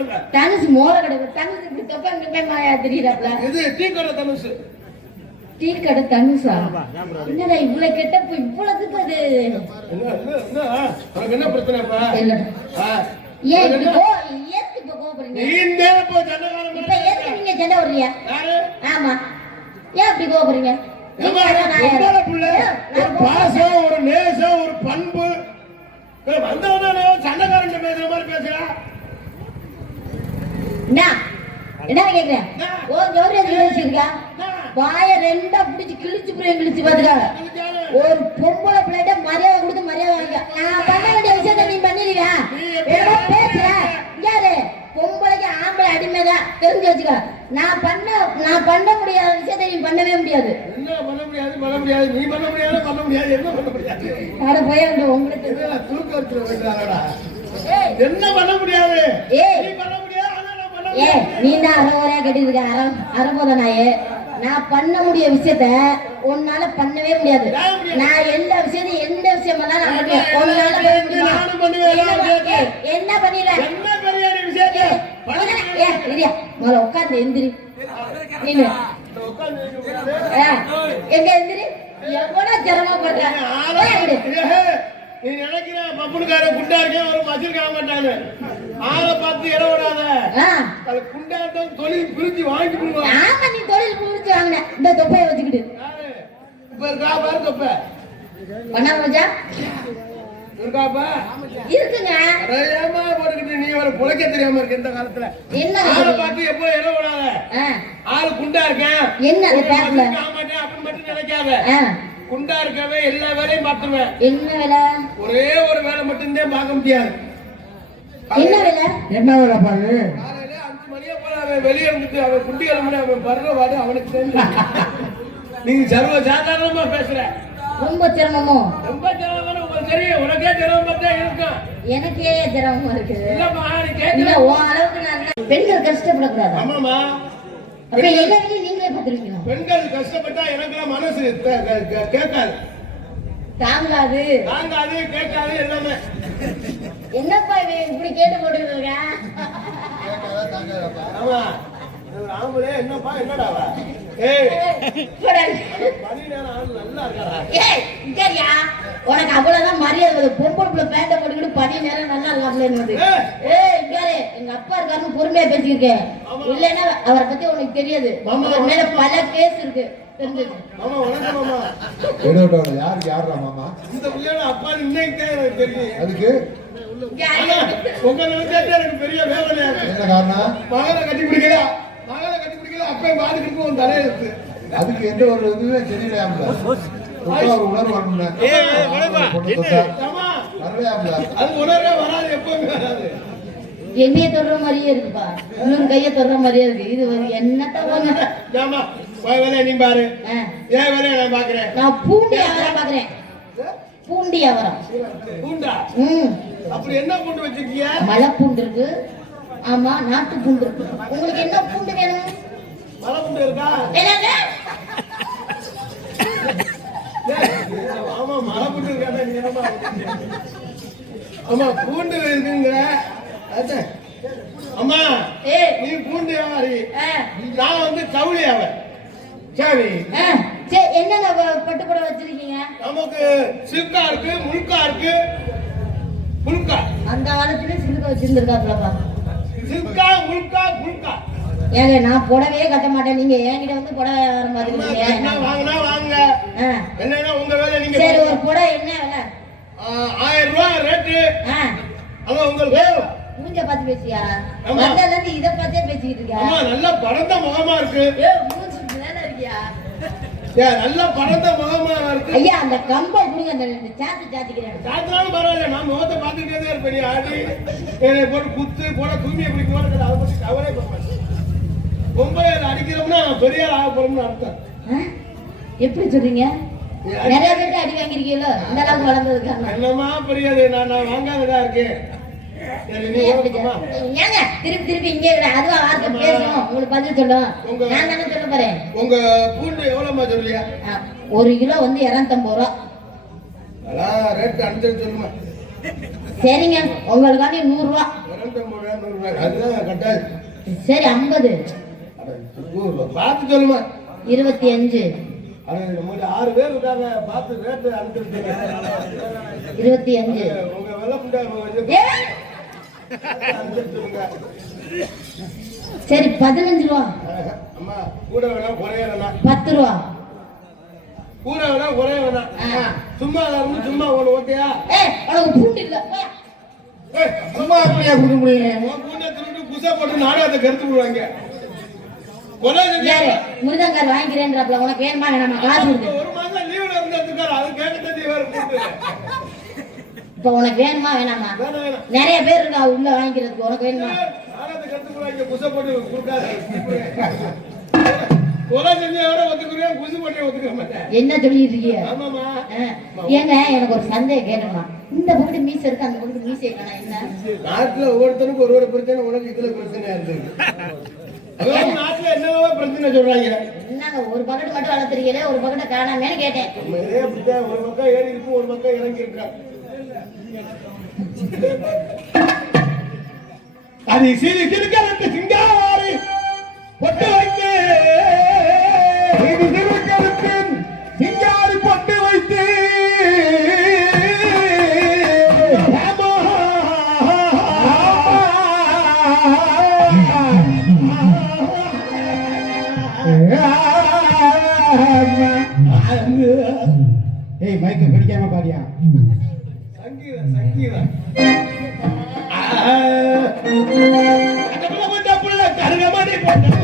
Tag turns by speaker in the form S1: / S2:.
S1: சொல்லுங்க.
S2: தனுசு மோர கிடக்கு தனுசு இப்படி தொப்பை நிப்பை மாயா தெரியுறாப்ல?
S1: இது டீ கடை தனுசு.
S2: டீ கடை தனுசா? என்னடா இவ்வளவு கெட்டப்பு இவ்வளவுக்கு அது
S1: என்ன
S2: ஏன் இப்படி? கோ ஏத்து இப்ப கோபப்படுறீங்க
S1: நீந்தே இப்போ சண்டைக்காரன்
S2: இப்ப ஏத்து நீங்க சண்டை வர்றீங்க?
S1: யாரு?
S2: ஆமா. ஏன் அப்படி ஏன்,
S1: ஒரு நேசம் ஒரு பண்பு. வந்தவனே சண்டைக்காரன் பேசுற மாதிரி பேசுறா
S2: என்ன என்ன கேக்குறேன்? ஓ ஜோரியா வச்சிருக்கா வாய ரெண்டா பிடிச்சு கிழிச்சு புரிய கிழிச்சு பாத்துக்காங்க ஒரு பொம்பளை பிள்ளைகிட்ட மரியாதை கொடுத்து மரியாதை வாங்கிக்க நான் பண்ண வேண்டிய விஷயத்த நீ பண்ணிடுவியா பேசுற. யாரு? பொம்பளைக்கு ஆம்பளை அடிமைதான் தெரிஞ்சு வச்சுக்க. நான் பண்ண நான் பண்ண முடியாத விஷயத்த நீ பண்ணவே முடியாது.
S1: பண்ண முடியாது பண்ண முடியாது. நீ பண்ண முடியாது பண்ண முடியாது. என்ன பண்ண முடியாது?
S2: அட உங்களுக்கு. ஏய்.
S1: என்ன பண்ண முடியாது?
S2: ஏய்.
S1: நீ பண்ண முடியாது
S2: ஏ நீ தான் அறகுறையா கட்டிருக்க அற அறபோத நாயே நான் பண்ண முடிய விஷயத்த உன்னால பண்ணவே முடியாது? நான் எல்லா விஷயத்தையும் எந்த விஷயமா நான் பண்ணுவேன். உன்னால பண்ண முடியுமா? என்ன பண்ணிடுற முதல்ல உட்காந்து எந்திரி. நீங்க எங்க எந்திரி? எவ்வளவு சிரமப்படுற?
S1: ஆளா
S2: ஏய், இரு.
S1: ஏய், நீ நினைக்கிற பப்புனுக்கார குண்டா இருக்கே ஒரு மசில் காண மாட்டாங்க ஆளை பார்த்து இரவிடாத
S2: ஆ,
S1: அது குண்டாட்டம் தொழில் பிரிச்சு வாங்கி கொடுங்க
S2: ஆமா நீ தொழில் புரிச்சு வாங்கின. இந்த தொப்பையை வச்சுக்கிட்டு.
S1: இப்ப இருக்கா பாரு தொப்ப.
S2: பண்ண மச்சா
S1: இருக்காப்பா
S2: இருக்குங்க.
S1: போட்டுக்கிட்டு நீ ஒரு புழைக்க தெரியாம இருக்க இந்த காலத்துல.
S2: என்ன
S1: ஆளை? பார்த்து எப்போ இரவிடாத
S2: ஆ,
S1: ஆளு குண்டா இருக்கேன்
S2: என்ன அது பேக்ல?
S1: அப்படின்னு மட்டும் நினைக்காத. குண்டா இருக்கவே எல்லா வேலையும் பார்த்துவேன்
S2: என்ன விலை?
S1: ஒரே ஒரு வேலை மட்டும்தான் பார்க்க முடியாது.
S2: என்ன விலை?
S3: என்ன வேலை பாரு?
S1: காலையில அஞ்சு மணியே போல அவன் வெளியே இருந்துட்டு அவன் குண்டி கிளம்புன அவன் படுற வாடு அவனுக்கு தெரியும் நீங்க சர்வ சாதாரணமா பேசுற.
S2: ரொம்ப சிரமமோ?
S1: ரொம்ப சிரமம் உங்களுக்கு தெரியும். உனக்கே சிரமம் தான் இருக்கும்.
S2: எனக்கே சிரமமா இருக்குது
S1: இல்லம்மா நீ
S2: இல்ல
S1: கேட்கிற
S2: உன் அளவுக்கு நான். பெண்கள் கஷ்டப்படக்கூடாது.
S1: ஆமாமா
S2: அப்ப பார்த்துருக்கணும்
S1: பெண்கள் கஷ்டப்பட்டா எனக்குலாம் மனசு கேட்காது.
S2: தாங்காது.
S1: தாங்காது கேட்காது எல்லாமே.
S2: என்னப்பா இவன் இப்படி கேட்டு
S1: ஒரு ஆம்பளை என்னப்பா? என்னடா
S2: உனக்கு அவ்வளவுதான் மரியாதை. பொம்பளை புள்ள பேண்ட போட்டுக்கிட்டு பனி நேரம் நல்லா இருக்காப்லன்னு.
S1: ஏய்.
S2: இங்க. எங்க அப்பா இருக்காருன்னு பொறுமையா பேசியிருக்கேன். இல்லைன்னா அவரை பத்தி உனக்கு தெரியாது. அவர் மேல பல கேஸ் இருக்கு. தெரிஞ்சது.
S1: மாமா வணக்கம் மாமா.
S3: எடுவிட்டவங்க யாருக்கு யாருடா மாமா?
S1: இந்த பிள்ளையோட அப்பா இன்னைக்கு தெரியும்.
S3: அதுக்கு?
S1: எனக்கு பெரிய வேதனையா இருக்கு.
S3: என்ன காரணம்?
S1: மகனை கட்டி பிடிக்கல மகனை கட்டி பிடிக்கல அப்பயும் பாதுகாப்பு உன் தலையெழுத்து
S3: அதுக்கு எந்த ஒரு இதுவுமே தெரியலையாம்ல? ஒரு உணர்வு வரணும்ல வரலையாம்ல?
S1: அது உணர்வே வராது எப்பவுமே வராது.
S2: என்னைய தொடுற மாதிரியே இருக்குப்பா இன்னொரு கைய தொடுற மாதிரியே இருக்கு. இது
S1: உன் வேலையை நீ பாரு. என் வேலையை நான் பாக்குறேன்
S2: நான் பூண்டி வியாபாரம் பாக்குறேன் பூண்டி வியாபாரம்
S1: பூண்டா?
S2: ம்.
S1: அப்படி என்ன பூண்டு வச்சிருக்கீங்க
S2: மலை பூண்டு இருக்கு. ஆமா நாட்டு பூண்டு இருக்கு. உங்களுக்கு என்ன பூண்டு வேணும்?
S1: மலை பூண்டு இருக்கா
S2: என்னது?
S1: ஆமா மலை பூண்டு இருக்காடா நீ என்னமா ஆமா பூண்டு இருக்குங்கிற. அம்மா
S2: ஏய்,
S1: நீ பூண்டு வியாபாரி நான் வந்து கவுளி அவன். சரி.
S2: என்னென்ன ப- பட்டுப்புடவை வச்சிருக்கீங்க?
S1: நமக்கு சில்கா இருக்கு முழுக்கா இருக்கு. முழுக்கா
S2: அந்த காலத்துல சிலுக்க வச்சிருந்துருக்காப்லப்பா.
S1: சில்கா முழுக்கா முழுக்கா
S2: ஏங்க நான் புடவையே கட்ட மாட்டேன். நீங்க என்கிட்ட வந்து புடவை வியாபாரம்
S1: என்ன
S2: பாத்துக்கிட்டீங்க
S1: வாங்கினா வாங்க
S2: ஆ,
S1: என்னன்னா உங்க வேலை நீங்க
S2: சரி. ஒரு புடவை என்ன விலை?
S1: ஆயிரம் ரூபாய் ரேட்டு அதான் உங்களுக்கு
S2: மூஞ்ச பார்த்து பேசியா. வந்ததுல இருந்து இதை பார்த்தே பேசிக்கிட்டு இருக்கியா?
S1: ஆமா நல்ல முகமா இருக்கு.
S2: ஏ மூஞ்சி இப்படிதானே இருக்கியா?
S1: ஏ, நல்ல படந்த முகமா இருக்கு.
S2: ஐயா அந்த கம்பை கொடுங்க அந்த சாத்து சாத்திக்கிறேன்.
S1: சாத்தினாலும் பரவாயில்ல நான் முகத்தை பார்த்துக்கிட்டே தான் இருப்பேன் ஆடி. போட்டு குத்து போட தூண்டியை பிடிக்குமான்னு அதை பத்தி கவலை பண்ண பொம்பளை அடிக்கிறோம்னா பெரிய ஆக போறோம்னு அர்த்தம்?
S2: எப்படி சொல்றீங்க? நிறைய பேர்ட்ட அடி வாங்கிருக்கீங்களோ இந்த அளவுக்கு வளர்ந்ததுக்காக
S1: என்னமா பெரியது நான் நான் வாங்காததா இருக்கேன்.
S2: திருப்பி திருப்பி இங்கே அதுவா வார்த்தை பேசணும். உங்களுக்கு பதில்
S1: உங்க-
S2: நான் தானே சொல்ல போறேன்.
S1: உங்க பூண்டு எவ்வளவுமா சொல்லியா
S2: ஒரு கிலோ வந்து இரநூத்தம்பது ரூபா.
S1: ரேட் அனுப்பிச்சு சொல்லுமா.
S2: சரிங்க. உங்களுக்காண்டி நூறு ரூபா.
S1: ஒரு இரநூத்தம்பது ரூபா, நூறு ரூபாய். அதுதான் கட்டாயம்.
S2: சரி ஐம்பது.
S1: பார்த்து சொல்லுமா
S2: இருபத்தி அஞ்சு.
S1: ஆறு பேர் இருக்காங்க. பார்த்து ரேட்டு அனுப்பிச்சிருக்கீங்க
S2: இருபத்தி அஞ்சு.
S1: உங்க வெள்ள புண்டை கொஞ்சம்
S2: ஏ,
S1: அனுப்பிச்சிருங்க
S2: சரி பதினஞ்சு ரூபா.
S1: அம்மா கூட வேணா குறைய வேணாம்
S2: பத்து ரூபா.
S1: கூட வேணா குறைய வேணாம். சும்மா இருந்து சும்மா ஒண்ணு ஓட்டியா?
S2: ஏ உனக்கு பூண்டு இல்ல. போயா.
S1: ஏய்,
S3: சும்மா அப்படியா கொடுக்க முடியும்
S1: உன் பூண்டை திருட்டு குசை போட்டு நானும் அதை கருத்து விடுவாங்க. கொலை செஞ்சு
S2: யாரு? முருதங்கார் வாங்கிக்கிறேன்றப்பல உனக்கு வேணுமா வேணாமா காசு
S1: ஒரு மாசம் லீவ்ல இருந்திருக்காரு அது கேட்கத்தே வேற கூட்டு
S2: இப்ப உனக்கு வேணுமா வேணாமா? நிறைய பேர் இருக்கா உள்ள வாங்கிக்கிறதுக்கு உனக்கு வேணுமா? என்ன சொல்லிட்டு இருக்கீங்க? ஏங்க எனக்கு ஒரு சந்தேகம் கேட்டோமா இந்த பக்கத்து மீசை இருக்கு அந்த பக்கத்து மீசை என்ன?
S1: நாட்டுல ஒரு ஒரு பிரச்சனை உனக்கு இதுல பிரச்சனையா இருக்கு அதாவது நாட்டுல என்னவோ பிரச்சனை சொல்றாங்க.
S2: என்னங்க ஒரு பக்கெட் மட்டும் வளர்த்துறீங்களே ஒரு பக்கெட் காணாமேன்னு கேட்டேன்.
S1: இதே ஒரு பக்கம் ஏறி இருக்கும் ஒரு பக்கம் இறங்கி இருக்கா? அது சிறு கிருக்கலத்து சிங்காரி பொட்டு
S3: ஏய் மைக்க கடிக்காம பாடியா?
S1: சங்கீதம் சங்கீதம் கருகமணி போட்ட.